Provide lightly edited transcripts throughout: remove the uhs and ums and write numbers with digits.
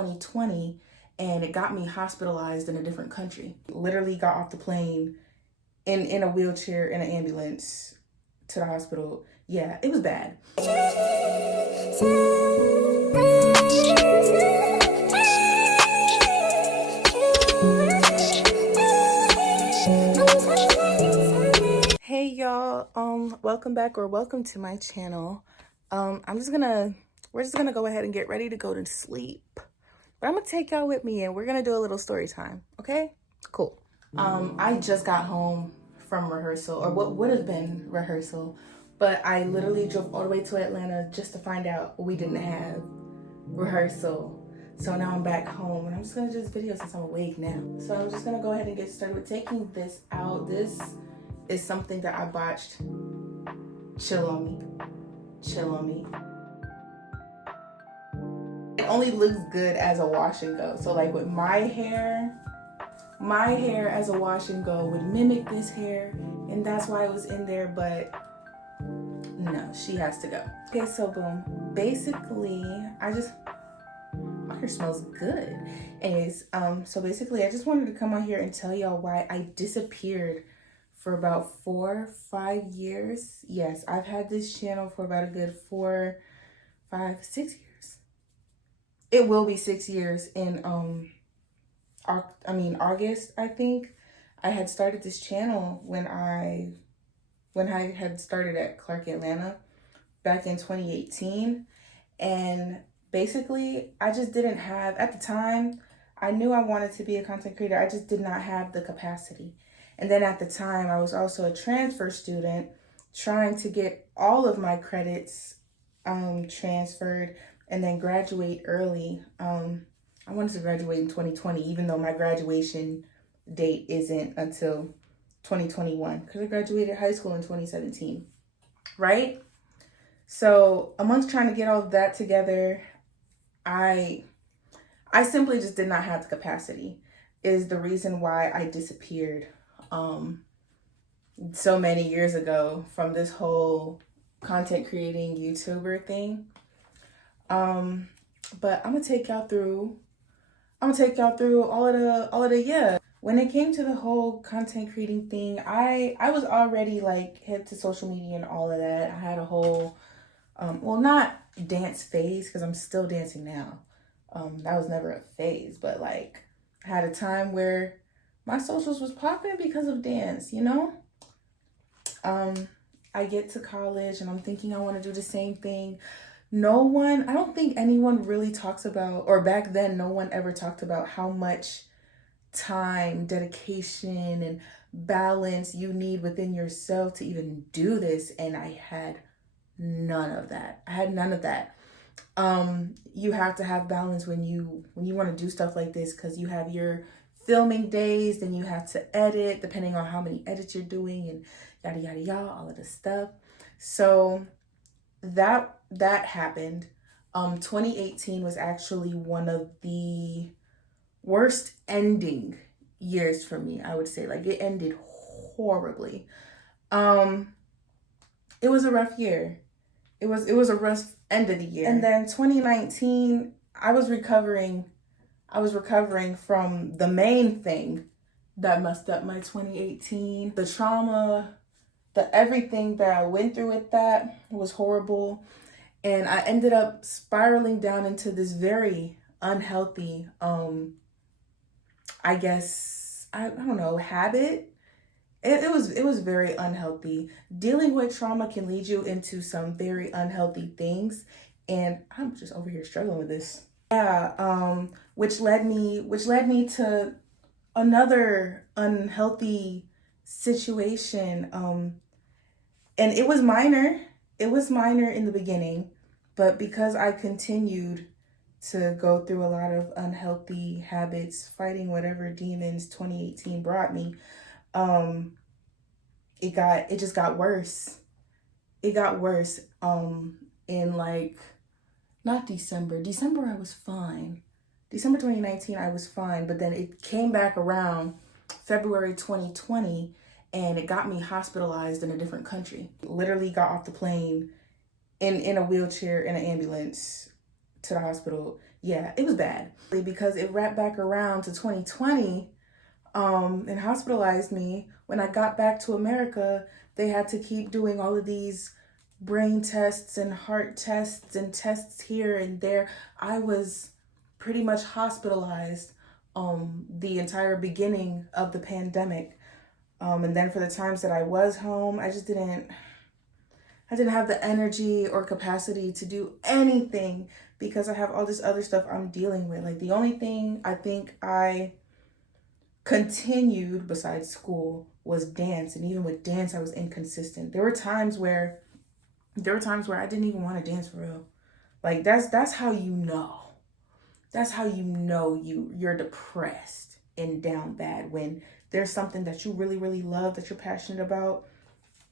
2020, and it got me hospitalized in a different country. Literally got off the plane in a wheelchair in an ambulance to the hospital. Yeah, it was bad. Hey y'all, welcome back or welcome to my channel. We're just gonna go ahead and get ready to go to sleep. But I'm gonna take y'all with me and we're gonna do a little story time, okay? Cool. I just got home from rehearsal, or what would have been rehearsal, but I literally drove all the way to Atlanta just to find out we didn't have rehearsal. So now I'm back home and I'm just gonna do this video since I'm awake now. So I'm just gonna go ahead and get started with taking this out. This is something that I botched. Chill on me. Chill on me. It only looks good as a wash and go. So like with my hair as a wash and go would mimic this hair, and that's why it was in there, but no, she has to go. Okay, so boom. Basically, my hair smells good. Anyways, so basically I just wanted to come on here and tell y'all why I disappeared for about 4 or 5 years. Yes, I've had this channel for about a good 4, 5, 6 years. It will be 6 years in August, I think. I had started this channel when I had started at Clark Atlanta back in 2018. And basically I just didn't have, at the time, I knew I wanted to be a content creator. I just did not have the capacity. And then at the time, I was also a transfer student trying to get all of my credits transferred and then graduate early. I wanted to graduate in 2020, even though my graduation date isn't until 2021, because I graduated high school in 2017, right? So amongst trying to get all of that together, I simply just did not have the capacity, is the reason why I disappeared so many years ago from this whole content creating YouTuber thing. But I'm gonna take y'all through all of the yeah. When it came to the whole content creating thing, I was already like hip to social media and all of that. I had a whole well, not dance phase, because I'm still dancing now. That was never a phase, but like I had a time where my socials was popping because of dance, you know? I get to college and I'm thinking I want to do the same thing. I don't think anyone really talks about, or back then, no one ever talked about how much time, dedication, and balance you need within yourself to even do this. And I had none of that. You have to have balance when you want to do stuff like this, because you have your filming days, then you have to edit depending on how many edits you're doing, and yada yada yada, all of this stuff. So that happened. 2018 was actually one of the worst ending years for me, I would say. Like, it ended horribly. It was a rough year. It was a rough end of the year. And then 2019, I was recovering from the main thing that messed up my 2018. The trauma, everything that I went through with that was horrible. And I ended up spiraling down into this very unhealthy, I guess, I don't know, habit. It was very unhealthy. Dealing with trauma can lead you into some very unhealthy things. And I'm just over here struggling with this. Yeah, which led me to another unhealthy situation. And it was minor. It was minor in the beginning, but because I continued to go through a lot of unhealthy habits, fighting whatever demons 2018 brought me, it just got worse. It got worse. In like, not December I was fine. December 2019 I was fine, but then it came back around February 2020 and it got me hospitalized in a different country. Literally got off the plane in a wheelchair in an ambulance to the hospital. Yeah, it was bad because it wrapped back around to 2020 and hospitalized me. When I got back to America, they had to keep doing all of these brain tests and heart tests and tests here and there. I was pretty much hospitalized the entire beginning of the pandemic. And then for the times that I was home, I didn't have the energy or capacity to do anything because I have all this other stuff I'm dealing with. Like the only thing I think I continued besides school was dance. And even with dance, I was inconsistent. There were times where I didn't even want to dance for real. Like that's how you know. That's how you know you're depressed and down bad, when there's something that you really, really love, that you're passionate about.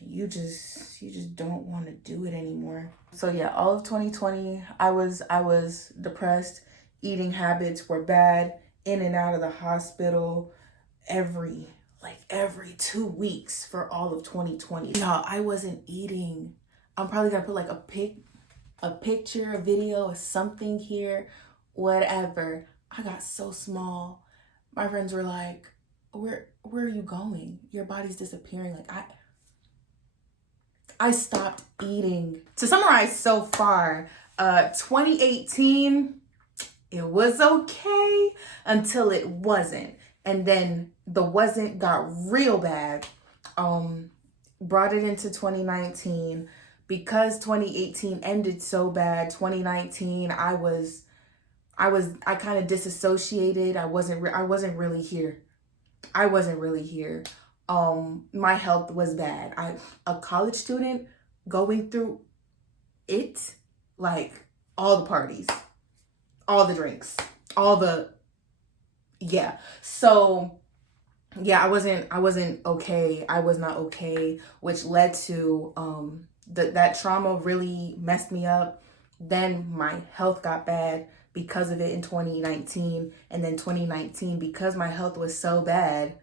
You just don't want to do it anymore. So yeah, all of 2020, I was depressed. Eating habits were bad. In and out of the hospital every 2 weeks for all of 2020. Y'all, I wasn't eating. I'm probably gonna put like a picture, a video, or something here, whatever. I got so small. My friends were like, where are you going? Your body's disappearing. Like I stopped eating. To summarize so far, 2018, it was okay until it wasn't. And then the wasn't got real bad. Brought it into 2019. Because 2018 ended so bad, 2019, I kind of disassociated. I wasn't really here. I wasn't really here. My health was bad. A college student going through it, like all the parties, all the drinks, yeah. So yeah, I wasn't okay. I was not okay, which led to that trauma really messed me up. Then my health got bad because of it in 2019. And then 2019, because my health was so bad,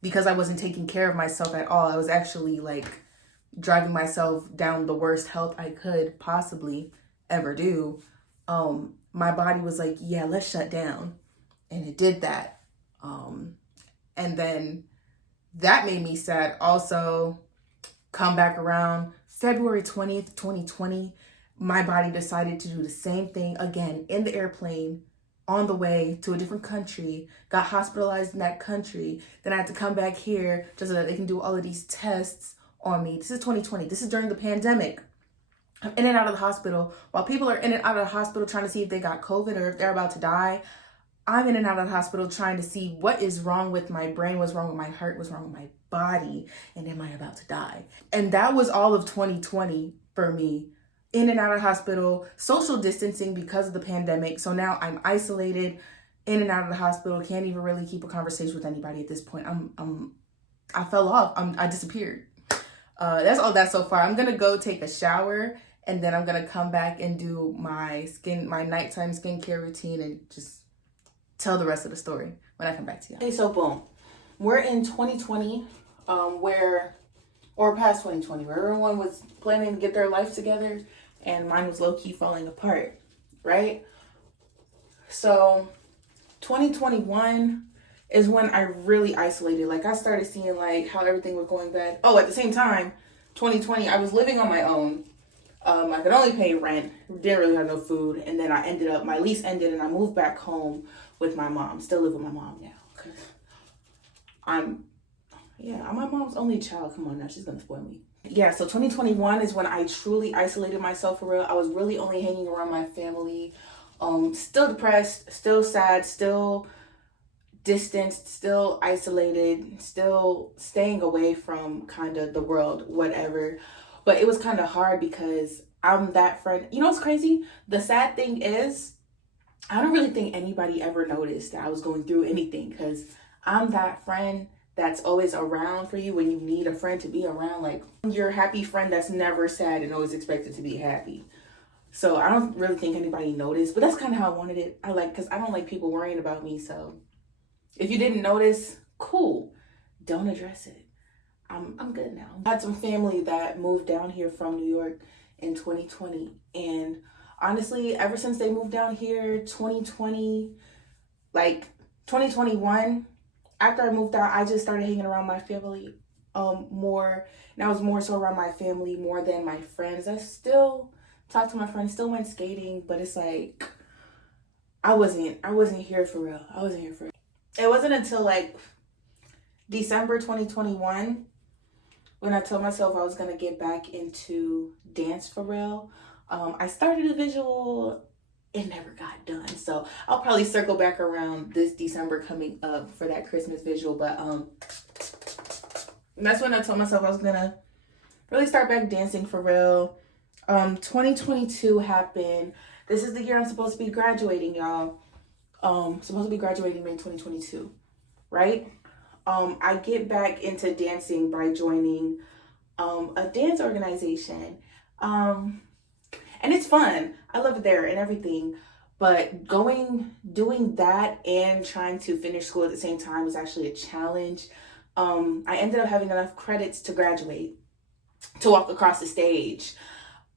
because I wasn't taking care of myself at all, I was actually like driving myself down the worst health I could possibly ever do. My body was like, yeah, let's shut down. And it did that. And then that made me sad. Also, come back around February 20th, 2020, my body decided to do the same thing again in the airplane on the way to a different country, got hospitalized in that country. Then I had to come back here just so that they can do all of these tests on me. This is 2020. This is during the pandemic. I'm in and out of the hospital. While people are in and out of the hospital trying to see if they got COVID or if they're about to die, I'm in and out of the hospital trying to see what is wrong with my brain, what's wrong with my heart, what's wrong with my body, and am I about to die? And that was all of 2020 for me. In and out of the hospital, social distancing because of the pandemic. So now I'm isolated, in and out of the hospital, can't even really keep a conversation with anybody at this point. I fell off. I disappeared. That's all that so far. I'm gonna go take a shower, and then I'm gonna come back and do my nighttime skincare routine and just tell the rest of the story when I come back to you. Okay, so boom. We're in 2020, or past 2020, where everyone was planning to get their life together and mine was low-key falling apart, right? So 2021 is when I really isolated. Like I started seeing like how everything was going bad. Oh, at the same time, 2020, I was living on my own. I could only pay rent, didn't really have no food. And then my lease ended and I moved back home with my mom. Still live with my mom now. Cause I'm my mom's only child. Come on now, she's gonna spoil me. Yeah, so 2021 is when I truly isolated myself for real. I was really only hanging around my family. Still depressed, still sad, still distanced, still isolated, still staying away from kind of the world, whatever. But it was kind of hard because I'm that friend. You know what's crazy? The sad thing is, I don't really think anybody ever noticed that I was going through anything, because I'm that friend that's always around for you when you need a friend to be around. Like, your happy friend that's never sad and always expected to be happy. So I don't really think anybody noticed, but that's kind of how I wanted it. Because I don't like people worrying about me. So if you didn't notice, cool. Don't address it. I'm good now. I had some family that moved down here from New York in 2020, and honestly, ever since they moved down here, 2020, like 2021, after I moved out, I just started hanging around my family more. And I was more so around my family more than my friends. I still talk to my friends, still went skating, but it's like I wasn't here for real. I wasn't here for real. It wasn't until like December 2021 when I told myself I was gonna get back into dance for real. I started a visual, it never got done. So I'll probably circle back around this December coming up for that Christmas visual. But that's when I told myself I was gonna really start back dancing for real. 2022 happened. This is the year I'm supposed to be graduating, y'all. Supposed to be graduating May 2022, right? I get back into dancing by joining a dance organization. And it's fun. I love it there and everything. But doing that and trying to finish school at the same time was actually a challenge. I ended up having enough credits to graduate, to walk across the stage,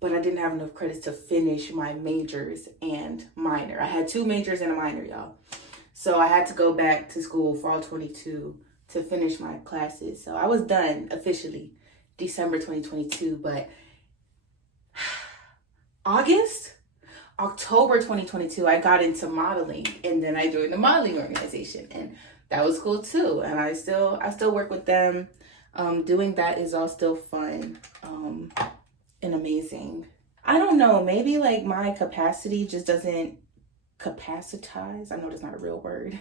but I didn't have enough credits to finish my majors and minor. I had 2 majors and a minor, y'all. So I had to go back to school fall 22 to finish my classes. So I was done officially December 2022, but October 2022, I got into modeling, and then I joined the modeling organization, and that was cool too. And I still work with them. Doing that is all still fun and amazing. I don't know, maybe like my capacity just doesn't capacitize. I know that's not a real word.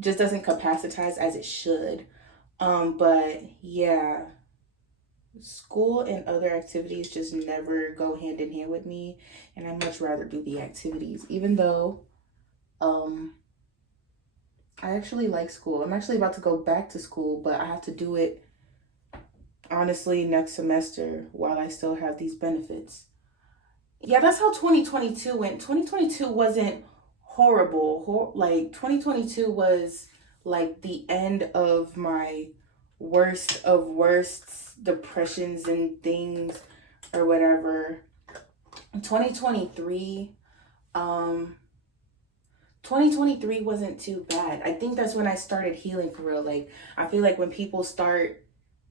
Just doesn't capacitize as it should. But yeah, school and other activities just never go hand in hand with me, and I much rather do the activities, even though I actually like school. I'm actually about to go back to school, but I have to do it honestly next semester while I still have these benefits. Yeah, that's how 2022 went. 2022 wasn't horrible. Like 2022 was like the end of my worst of worsts, depressions and things or whatever. 2023 wasn't too bad. I think that's when I started healing for real. Like I feel like when people start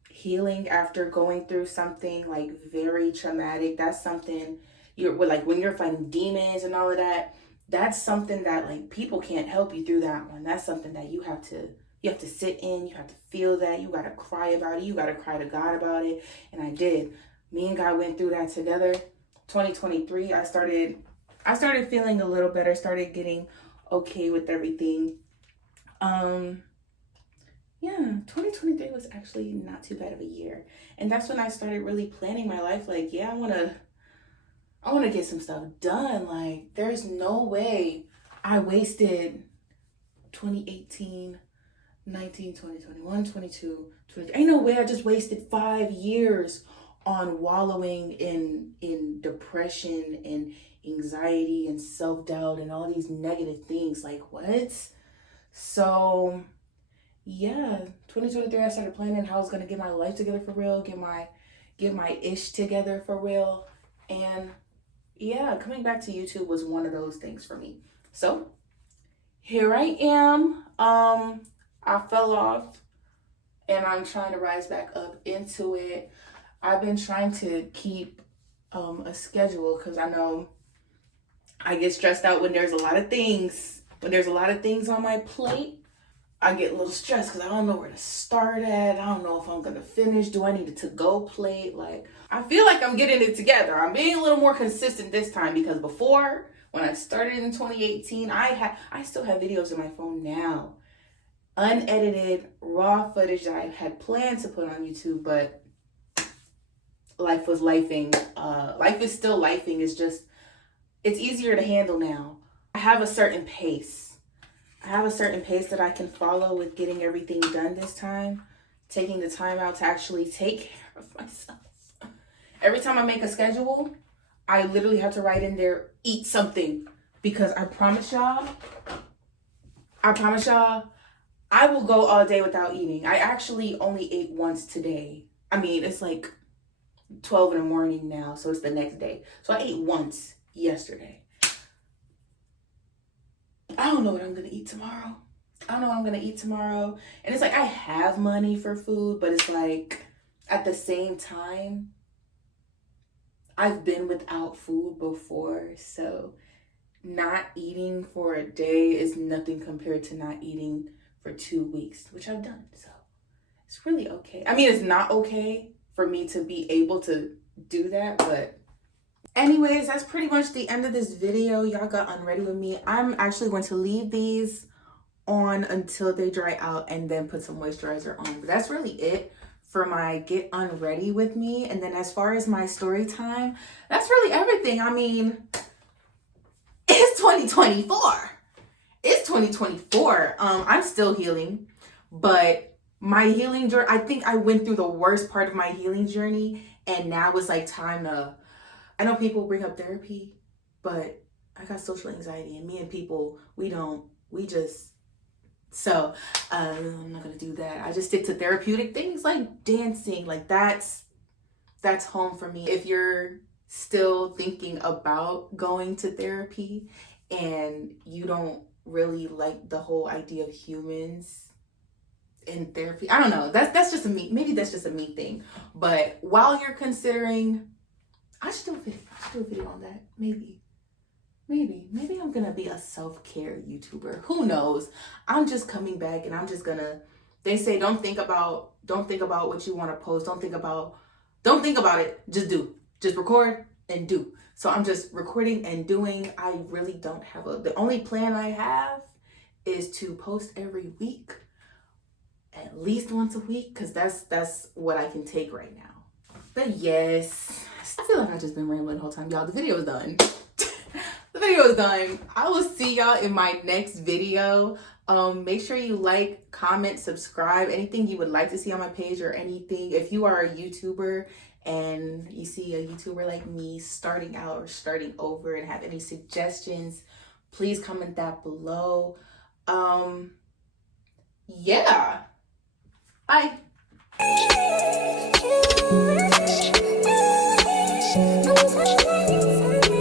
healing after going through something like very traumatic, that's something you're like when you're fighting demons and all of that, that's something that like people can't help you through that one. That's something that you have to sit in, you have to feel that, you got to cry about it, you got to cry to God about it. And I did. Me and God went through that together. 2023, I started feeling a little better, started getting okay with everything. Yeah, 2023 was actually not too bad of a year. And that's when I started really planning my life. Like, yeah, I want to get some stuff done. Like, there's no way I wasted 2018, 19, 20, 21, 22, 23. Ain't no way I just wasted 5 years on wallowing in depression and anxiety and self-doubt and all these negative things. Like, what? So yeah, 2023 I started planning how I was gonna get my life together for real, get my ish together for real. And yeah, coming back to YouTube was one of those things for me. So here I am. I fell off and I'm trying to rise back up into it. I've been trying to keep a schedule because I know I get stressed out when there's a lot of things. When there's a lot of things on my plate, I get a little stressed because I don't know where to start at. I don't know if I'm going to finish. Do I need a to-go plate? Like, I feel like I'm getting it together. I'm being a little more consistent this time because before, when I started in 2018, I still have videos on my phone now. Unedited, raw footage that I had planned to put on YouTube, but life was lifing. Life is still lifing. It's just, it's easier to handle now. I have a certain pace. That I can follow with getting everything done this time. Taking the time out to actually take care of myself. Every time I make a schedule, I literally have to write in there, eat something. Because I promise y'all, I will go all day without eating. I actually only ate once today. I mean, it's like 12 in the morning now, so it's the next day. So I ate once yesterday. I don't know what I'm gonna eat tomorrow. And it's like, I have money for food, but it's like, at the same time, I've been without food before, so not eating for a day is nothing compared to not eating for 2 weeks, which I've done. So it's really okay. I mean, it's not okay for me to be able to do that, but anyways, that's pretty much the end of this video. Y'all got unready with me. I'm actually going to leave these on until they dry out and then put some moisturizer on. But that's really it for my get unready with me. And then as far as my story time, that's really everything. I mean, it's 2024. It's 2024. I'm still healing, but my healing journey, I think I went through the worst part of my healing journey, and now it's like time to, I know people bring up therapy, but I got social anxiety, and me and people, so I'm not gonna do that. I just stick to therapeutic things like dancing. Like that's home for me. If you're still thinking about going to therapy and you don't really like the whole idea of humans in therapy, I don't know. That's just a me. Maybe that's just a me thing. But while you're considering, I should do a video on that. Maybe I'm gonna be a self-care YouTuber. Who knows? I'm just coming back and I'm just gonna, they say don't think about what you want to post. Don't think about it. Just do. Just record and do. So I'm just recording and doing. I really don't have the only plan I have is to post every week, at least once a week, because that's what I can take right now. But yes, I feel like I've just been rambling the whole time. Y'all, the video is done. The video is done. I will see y'all in my next video. Make sure you like, comment, subscribe, anything you would like to see on my page or anything. If you are a YouTuber and you see a YouTuber like me starting out or starting over and have any suggestions, please comment that below. Yeah. Bye.